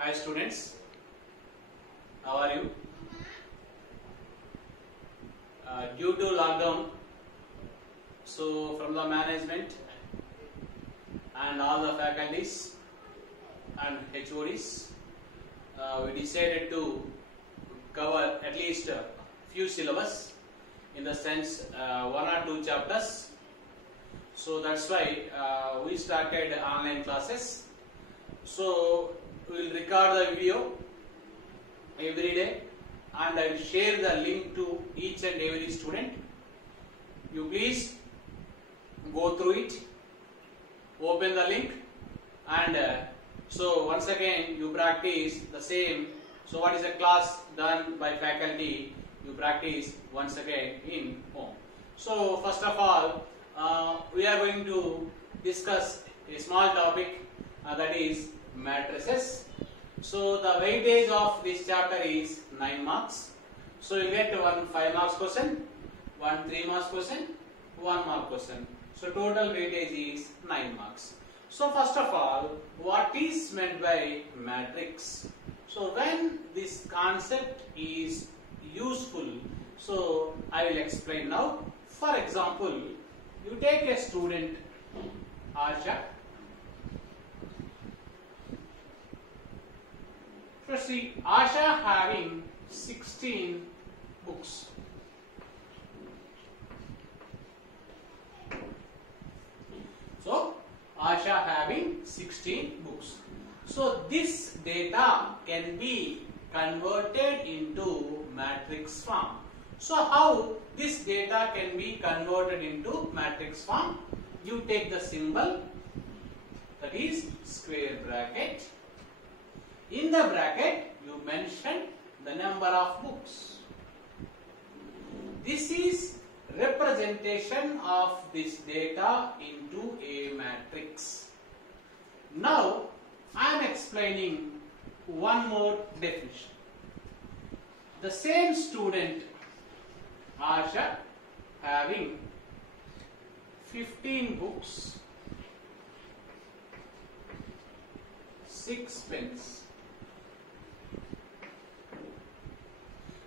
Hi students, how are you? Due to lockdown, so from the management and all the faculties and HODs, we decided to cover at least a few syllabus, in the sense one or two chapters. So that's why we started online classes. So we will record the video every day and I will share the link to each and every student. You please go through it, open the link, and so once again you practice the same. So what is a class done by faculty, you practice once again in home. So first of all, we are going to discuss a small topic, that is matrices. So the weightage of this chapter is 9 marks. So you get one 5 marks question, one 3 marks question, 1 mark question. So total weightage is 9 marks. So first of all, what is meant by matrix? So when this concept is useful, so I will explain now. For example, you take a student Asha. So see, Asha having 16 books. So Asha having 16 books. So this data can be converted into matrix form. So how this data can be converted into matrix form? You take the symbol, that is square bracket. In the bracket, you mention the number of books. This is representation of this data into a matrix. Now, I am explaining one more definition. The same student, Asha, having 15 books, 6 pens.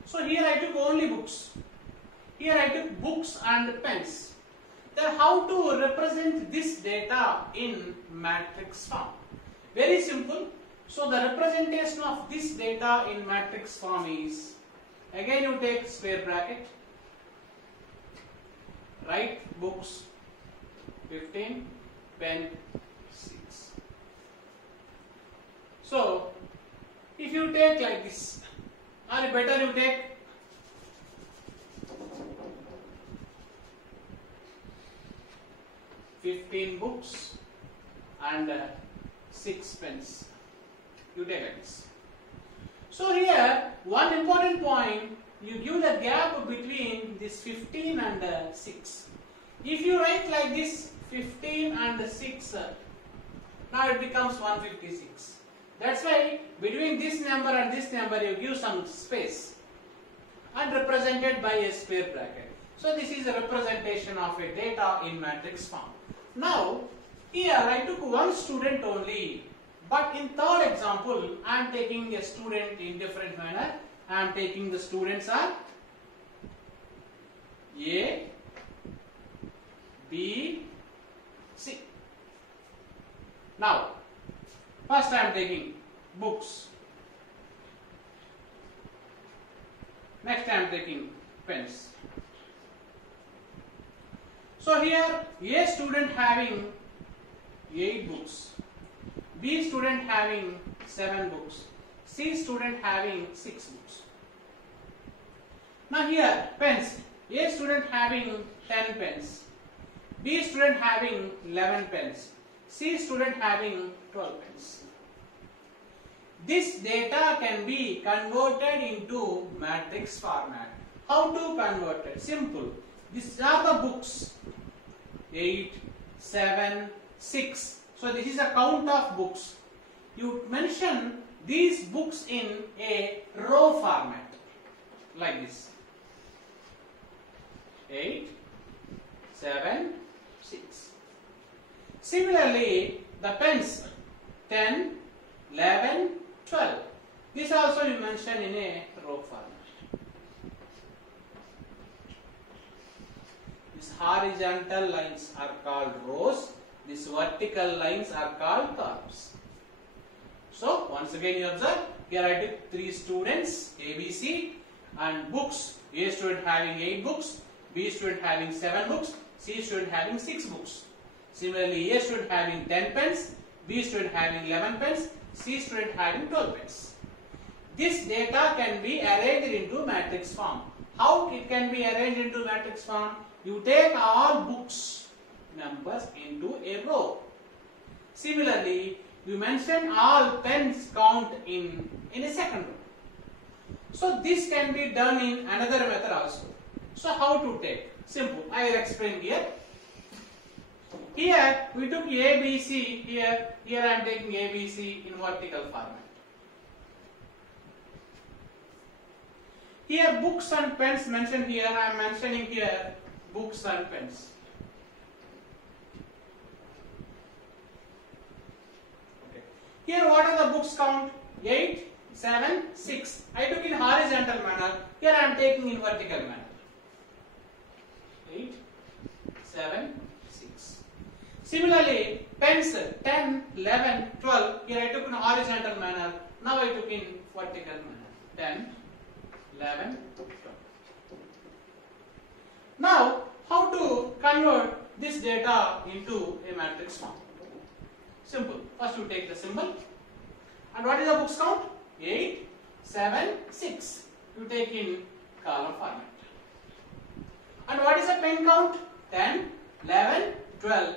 So here I took only books. Here I took books and pens. Then how to represent this data in matrix form? Very simple. So the representation of this data in matrix form is, again you take square bracket, write books 15, pen 6. So if you take like this, or better you take (15) books and 6 pens. You take like this. So here one important point, you give the gap between this 15 and 6. If you write like this 15 and 6, now it becomes 156. That's why between this number and this number you give some space and represented by a square bracket. So this is a representation of a data in matrix form. Now here I took one student only, but in third example I am taking a student in different manner. I am taking the students are A, B, C. Now first I am taking books. Next I am taking pens. So here A student having 8 books, B student having 7 books, C student having 6 books. Now here pens, A student having 10 pens, B student having 11 pens, C student having 12 pens. This data can be converted into matrix format. How to convert it? Simple. These are the books. 8, 7, 6. So this is a count of books. You mention these books in a row format. Like this. 8, 7, 6. Similarly, the pens 10, 11, 12. This also you mention in a row format. These horizontal lines are called rows. These vertical lines are called columns. So once again you observe, here I took 3 students A, B, C, and books. A student having 8 books, B student having 7 books, C student having 6 books. Similarly, A student having 10 pens, B student having 11 pens, C student having 12 pens. This data can be arranged into matrix form. How it can be arranged into matrix form? You take all books numbers into a row. Similarly, you mention all pens count in a second row. So this can be done in another method also. So how to take? Simple. I will explain here. Here we took A, B, C. Here I am taking A, B, C in vertical format. Here books and pens mentioned here. I am mentioning here books and pens. Okay. Here what are the books count? 8, 7, 6. I took in horizontal manner. Here I am taking in vertical manner. 8, 7, 6. Similarly, pens 10, 11, 12. Here I took in horizontal manner. Now I took in vertical manner. 10, 11, 12. Now, how to convert this data into a matrix form? Simple. First you take the symbol. And what is the books count? 8, 7, 6. You take in column format. And what is the pen count? 10, 11, 12.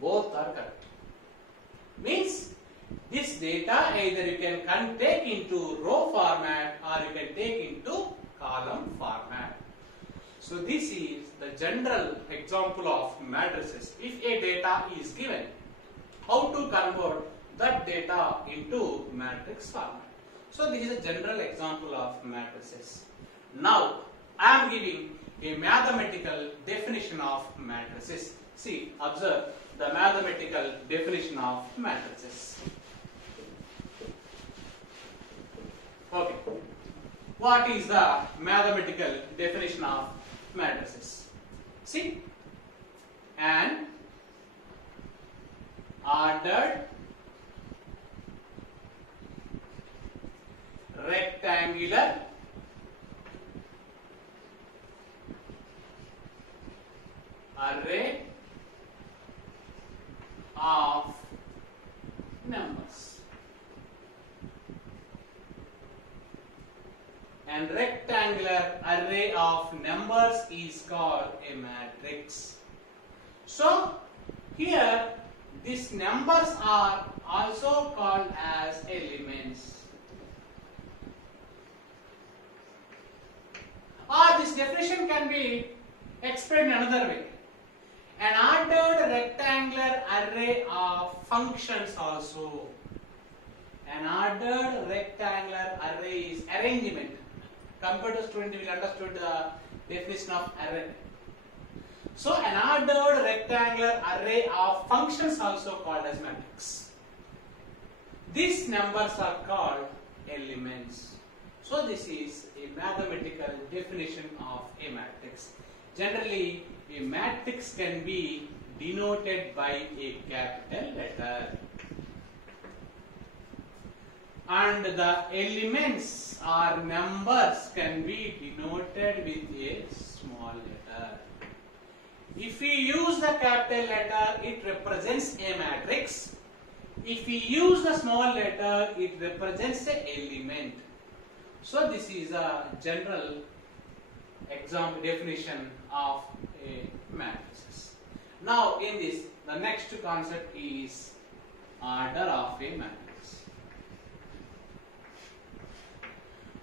Both are correct. Means this data either you can take into row format or you can take into column format. So this is the general example of matrices. If a data is given, how to convert that data into matrix format. So this is a general example of matrices. Now I am giving a mathematical definition of matrices. See, observe the mathematical definition of matrices. Okay. What is the mathematical definition of matrices? See, an ordered rectangular array of numbers. And rectangular array of numbers is called a matrix. So here these numbers are also called as elements. Or this definition can be explained another way. An ordered rectangular array of functions also. An ordered rectangular array is arrangement. Computer student will understand the definition of array. So an ordered rectangular array of functions also called as matrix. These numbers are called elements. So this is a mathematical definition of a matrix. Generally, a matrix can be denoted by a capital letter. And the elements or numbers can be denoted with a small letter. If we use the capital letter, it represents a matrix. If we use the small letter, it represents an element. So this is a general example definition of a matrix. Now in this, the next concept is order of a matrix.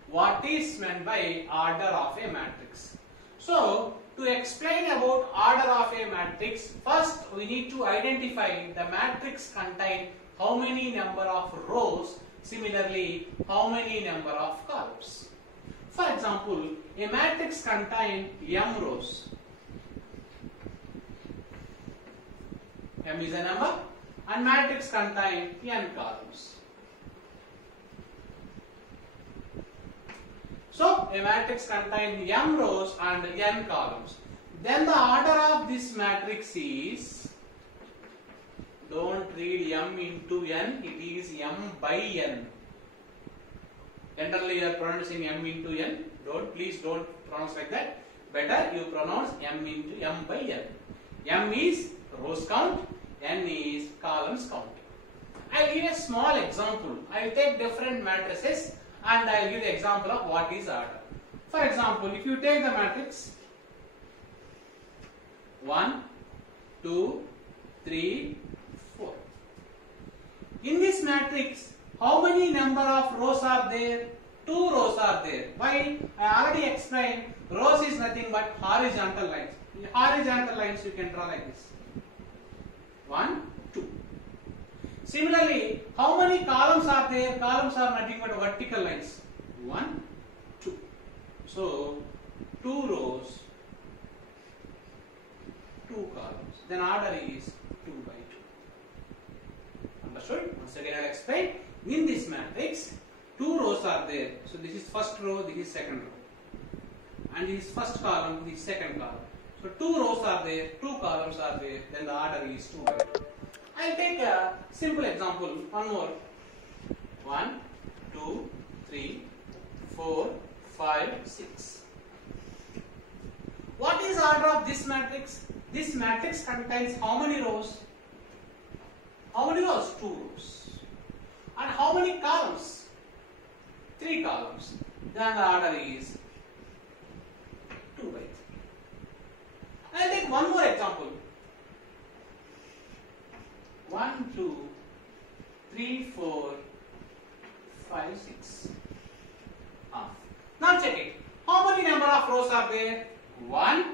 What is meant by order of a matrix? So to explain about order of a matrix, first we need to identify the matrix contain how many number of rows, similarly how many number of columns. For example, a matrix contains m rows. M is a number, and matrix contain n columns. So a matrix contains m rows and n columns. Then the order of this matrix is, don't read m into n, it is m by n. Generally you are pronouncing m into n. Please don't pronounce like that. Better you pronounce m into m by n. M is rows count, n is columns count. I will give a small example. I will take different matrices and I will give the example of what is order. For example, if you take the matrix 1, 2, 3, 4. In this matrix, how many number of rows are there? 2 rows are there. Why? I already explained, rows is nothing but horizontal lines. In horizontal lines you can draw like this. 1, 2. Similarly, how many columns are there? Columns are nothing but vertical lines. 1, 2. So, 2 rows, 2 columns. Then order is 2 by 2. Understood? Once again I will explain. In this matrix, 2 rows are there. So this is first row, this is second row. And this is first column, this is second column. So 2 rows are there, 2 columns are there, then the order is 2 by 2. I will take a simple example, one more. 1, 2, 3, 4, 5, 6. What is order of this matrix? This matrix contains how many rows? How many rows? 2 rows. And how many columns? 3 columns. Then the order is 2 by 3. I will take one more example. 1, 2, 3, 4, 5, 6. Now check it. How many number of rows are there? 1,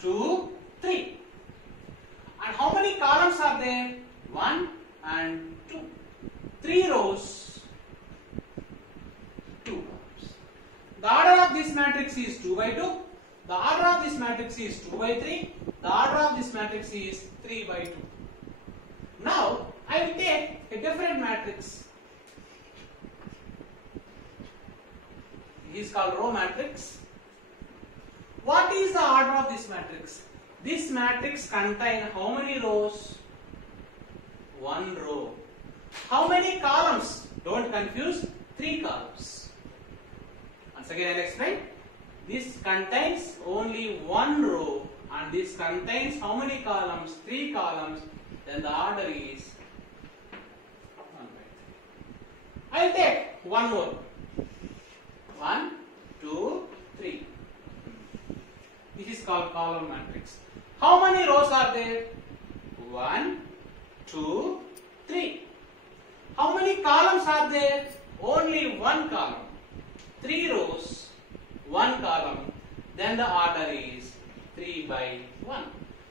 2, 3. And how many columns are there? 1 and 2. 3 rows, 2 columns. The order of this matrix is 2 by 2. The order of this matrix is 2 by 3. The order of this matrix is 3 by 2. Now, I will take a different matrix. This is called row matrix. What is the order of this matrix? This matrix contains how many rows? 1 row. How many columns? Don't confuse, 3 columns. Once again I will explain. This contains only 1 row and this contains how many columns? 3 columns. Then the order is 1 by 3. I will take one more. 1, 2, 3. This is called column matrix. How many rows are there? 1, 2, 3. How many columns are there? Only 1 column. 3 rows, 1 column. Then the order is 3 by 1.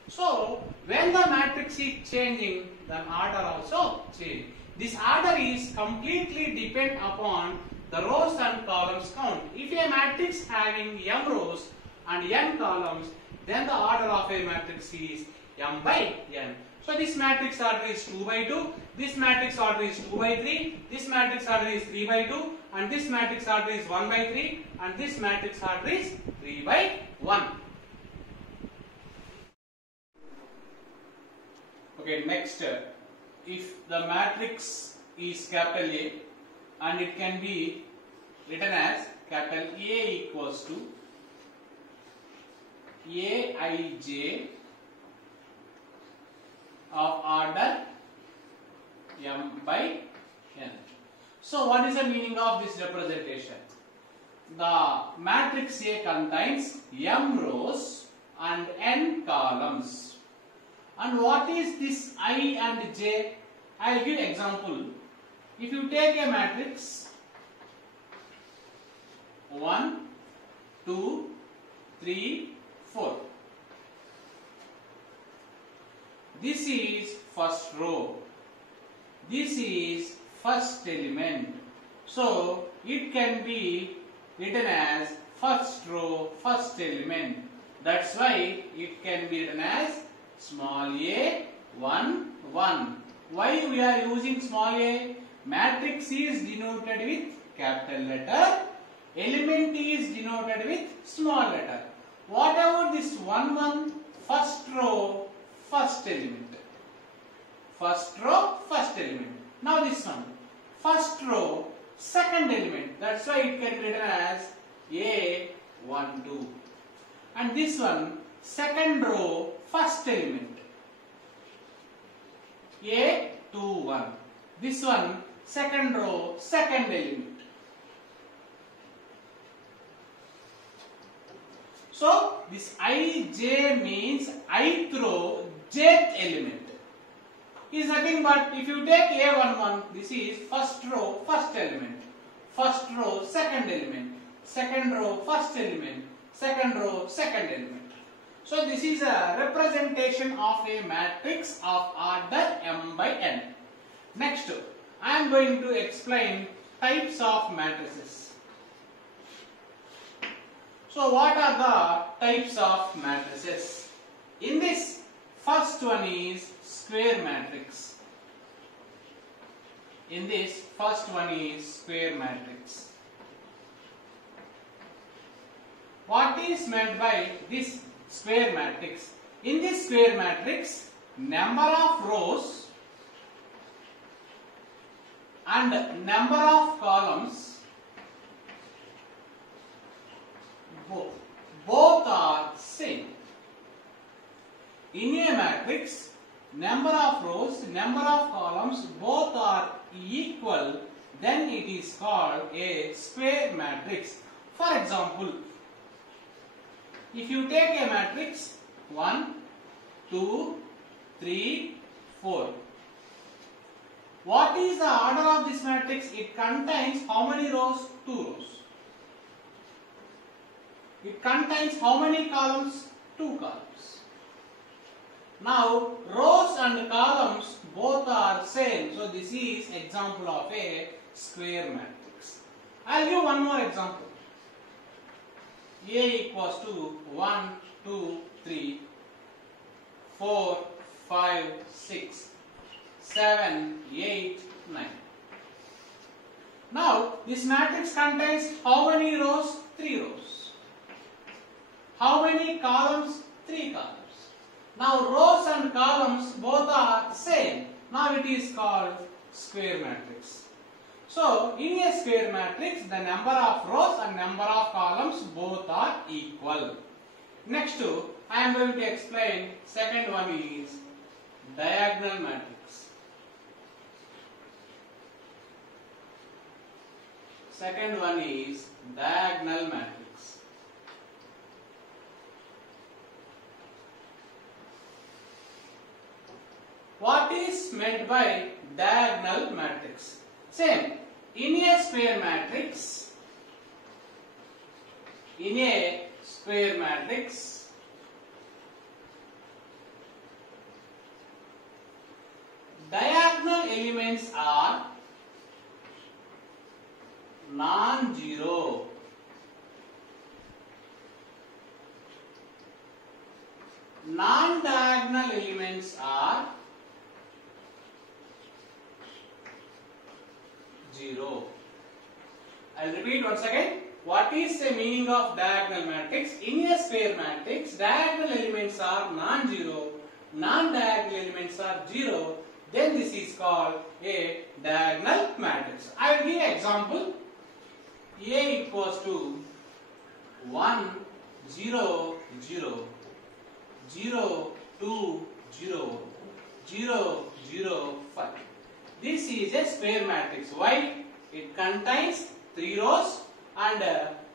So, when the matrix is changing, the order also changes. This order is completely depend upon the rows and columns count. If a matrix having m rows and n columns, then the order of a matrix is m by n. So this matrix order is 2 by 2, this matrix order is 2 by 3, this matrix order is 3 by 2, and this matrix order is 1 by 3, and this matrix order is 3 by 1. Okay, next, if the matrix is capital A and it can be written as capital A equals to Aij of order m by n. So what is the meaning of this representation? The matrix A contains m rows and n columns. And what is this I and j? I will give example. If you take a matrix 1, 2, 3, 4. This is first row. This is first element. So it can be written as first row, first element. That's why it can be written as small a 1, 1. Why we are using small a? Matrix is denoted with capital letter. Element is denoted with small letter. What about this 1 1? First row, first element. First row, first element. Now this one, first row, second element. That's why it can be written as A12. And this one, second row, first element. A21. This one, second row, second element. So this ij means ith row, jth element. Is nothing but if you take A11, this is first row, first element. First row, second element. Second row, first element. Second row, second element. So this is a representation of a matrix of order m by n. Next, I am going to explain types of matrices. So what are the types of matrices? In this, first one is square matrix. In this, first one is square matrix. What is meant by this square matrix? In this square matrix, number of rows and number of columns both are same. In a matrix, number of rows, number of columns both are equal, then it is called a square matrix. For example, if you take a matrix 1, 2, 3, 4. What is the order of this matrix? It contains how many rows? 2 rows. It contains how many columns? 2 columns. Now, rows and columns both are same. So, this is example of a square matrix. I will give one more example. A equals to 1, 2, 3, 4, 5, 6, 7, 8, 9. Now, this matrix contains how many rows? 3 rows. How many columns? 3 columns. Now, rows and columns both are same. Now, it is called square matrix. So, in a square matrix, the number of rows and number of columns both are equal. Next, I am going to explain second one is diagonal matrix. Second one is diagonal matrix. What is meant by diagonal matrix? Same. In a square matrix, diagonal elements are non-zero. Non-diagonal elements are 0. I will repeat once again. What is the meaning of diagonal matrix? In a square matrix, diagonal elements are non-zero, non-diagonal elements are 0. Then this is called a diagonal matrix. I will give an example. A equals to 1, 0, 0, 0, 2, 0, 0, 0, 5. This is a square matrix. Why? It contains 3 rows and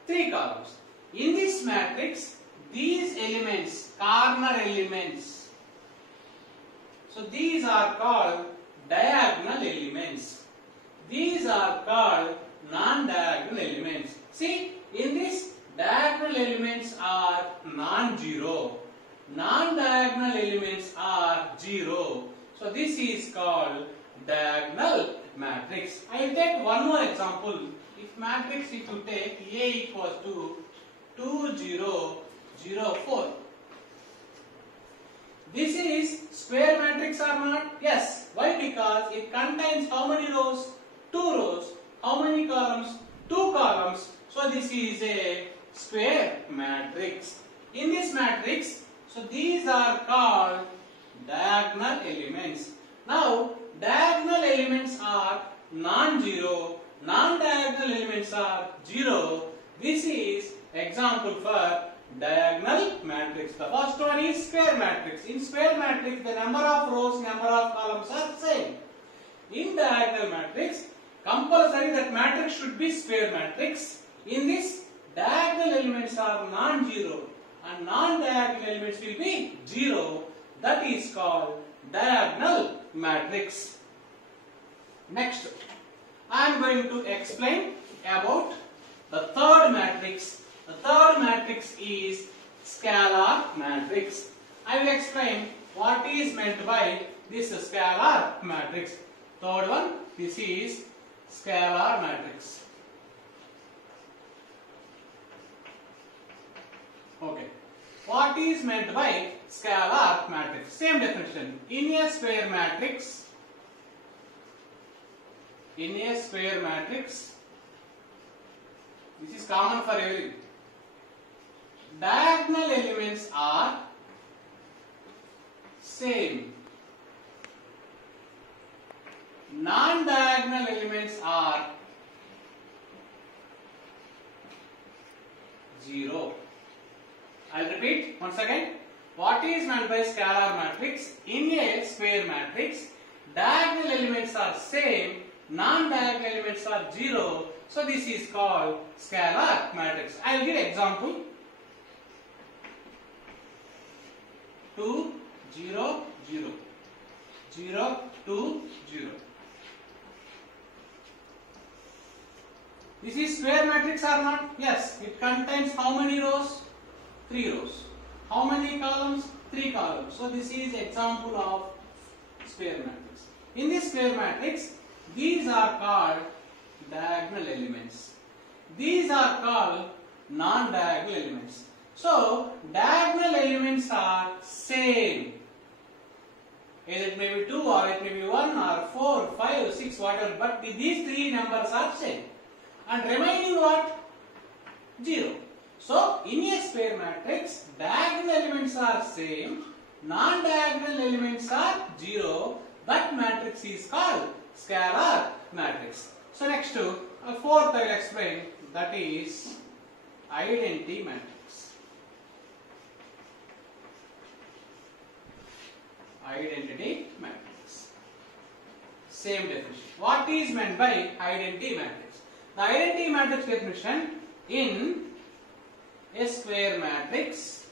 3 columns. In this matrix, these elements, corner elements, so these are called diagonal elements. These are called non-diagonal elements. See, in this, diagonal elements are non-zero. Non-diagonal elements are 0. So this is called diagonal matrix. I will take one more example. If matrix, if you take A equals to 2, 0, 0, 4. this is square matrix or not? Yes. Why? Because it contains how many rows? 2 rows. How many columns? 2 columns. So this is a square matrix. In this matrix, so these are called diagonal elements. Now, diagonal elements are non-zero. Non-diagonal elements are 0. This is example for diagonal matrix. The first one is square matrix. In square matrix, the number of rows, number of columns are same. In diagonal matrix, compulsory that matrix should be square matrix. In this, diagonal elements are non-zero and non-diagonal elements will be 0. That is called diagonal matrix. Next, I am going to explain about the third matrix. The third matrix is scalar matrix. I will explain what is meant by this scalar matrix. Third one, this is scalar matrix. Okay. What is meant by scalar matrix? Same definition. In a square matrix, this is common for everything. Diagonal elements are same. Non-diagonal elements are 0. I will repeat once again. What is meant by scalar matrix? In a square matrix, diagonal elements are same, non-diagonal elements are 0. So this is called scalar matrix. I will give example. 2, 0, 0, 0, 2, 0. This is square matrix or not? Yes. It contains how many rows? 3 rows. How many columns? 3 columns. So this is example of square matrix. In this square matrix, these are called diagonal elements. These are called non-diagonal elements. So diagonal elements are same. Either it may be 2 or it may be 1 or 4, 5, 6, whatever. But these 3 numbers are same. And remaining what? 0. So, in a square matrix, diagonal elements are same, non-diagonal elements are 0. That matrix is called scalar matrix. So, next to fourth I will explain, that is identity matrix. Identity matrix. Same definition. What is meant by identity matrix? The identity matrix definition in a square matrix,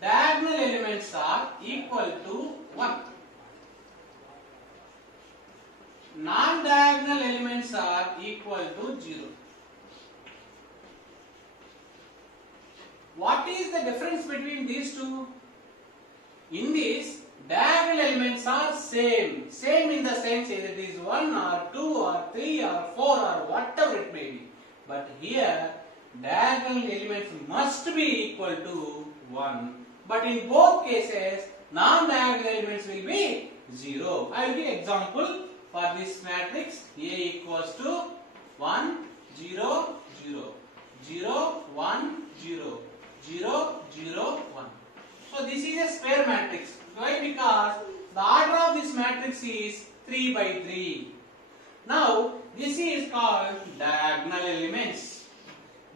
diagonal elements are equal to 1. Non-diagonal elements are equal to 0. What is the difference between these two? In this, diagonal elements are same. Same in the sense either it is 1 or 2 or 3 or 4 or whatever it may be. But here, diagonal elements must be equal to 1. But in both cases, non-diagonal elements will be 0. I will give example for this matrix. A equals to 1, 0, 0, 0, 1, 0, 0, 0, 1. So this is a square matrix. Why? Because the order of this matrix is 3 by 3. Now this is called diagonal elements.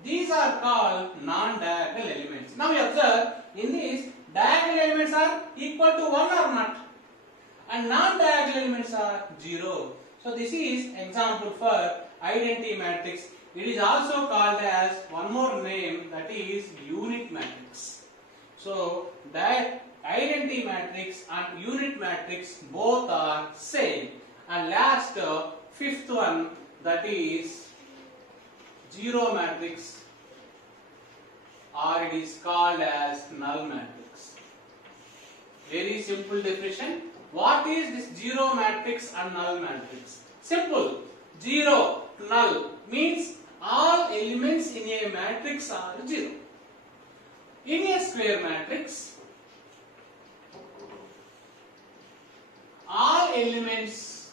These are called non-diagonal elements. Now you observe, in this, diagonal elements are equal to 1 or not, and non-diagonal elements are 0. So this is example for identity matrix. It is also called as one more name, that is unit matrix. So that identity matrix and unit matrix both are same. And last, fifth one, that is zero matrix, or it is called as null matrix. Very simple definition. What is this zero matrix and null matrix? Simple. 0, null means all elements in a matrix are 0. In a square matrix, all elements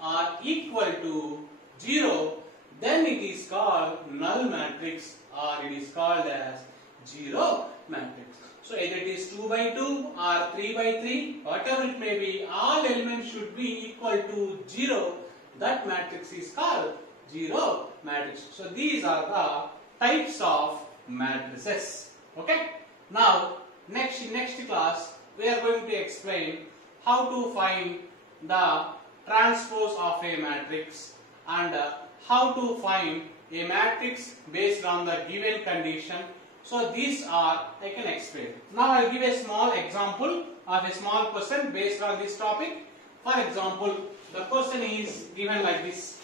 are equal to 0, then it is called null matrix or it is called as 0 matrix. So either it is 2 by 2 or 3 by 3, whatever it may be, all elements should be equal to 0. That matrix is called 0 matrix. So these are the types of matrices. Okay. Now next class we are going to explain how to find the transpose of a matrix and how to find a matrix based on the given condition. So these are I can explain. Now I will give a small example of a small question based on this topic. For example, the question is given like this.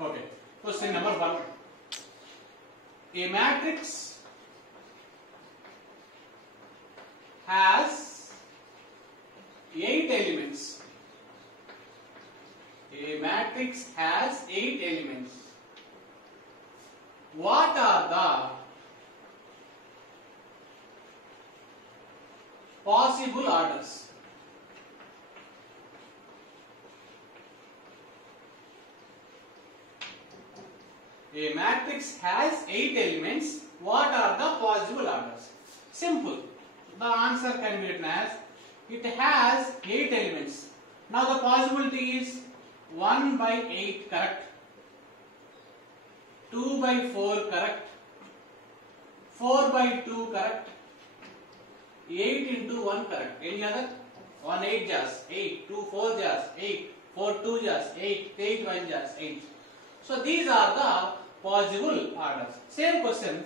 Okay. Question number 1. A matrix has 8 elements. A matrix has 8 elements. What are the possible orders? A matrix has 8 elements. What are the possible orders? Simple. The answer can be written as it has 8 elements. Now the possibility is 1 by 8 correct, 2 by 4 correct, 4 by 2 correct, 8 into 1 correct. Any other? 1 8 just 8, 2 4 just 8, 4 2 just 8, 8 1 just 8. So these are the possible orders. Same question.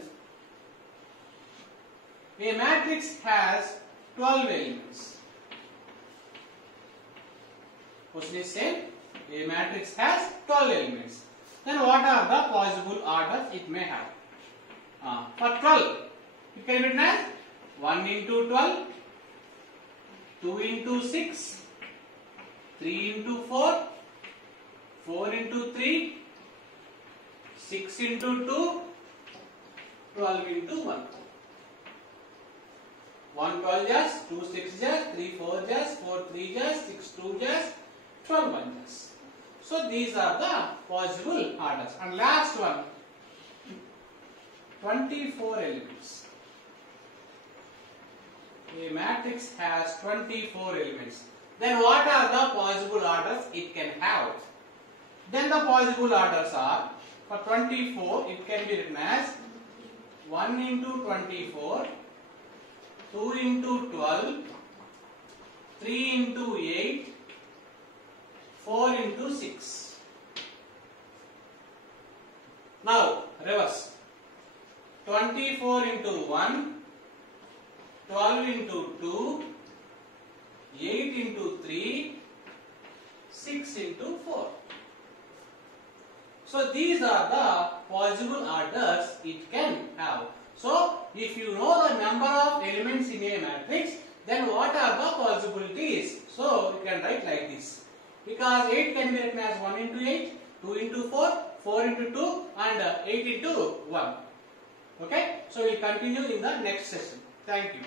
A matrix has 12 elements. Question is same. A matrix has 12 elements. Then what are the possible orders it may have? For 12, it can be written as 1 into 12, 2 into 6, 3 into 4, 4 into 3, 6 into 2, 12 into 1. 1 12 just, 2 6 just, 3 4 just, 4 3 just, 6 2 just, 12 1 just. So these are the possible orders. And last one, 24 elements. A matrix has 24 elements. Then what are the possible orders it can have? Then the possible orders are, for 24 it can be written as 1 into 24, 2 into 12, 3 into 8, 4 into 6. Now reverse. 24 into 1, 12 into 2, 8 into 3, 6 into 4. So these are the possible orders it can have. So if you know the number of elements in a matrix, then what are the possibilities? So you can write like this. Because 8 can be written as 1 into 8, 2 into 4, 4 into 2 and 8 into 1. Okay. So we will continue in the next session. Thank you.